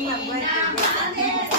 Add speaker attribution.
Speaker 1: Ay, mi abuela, mi abuela.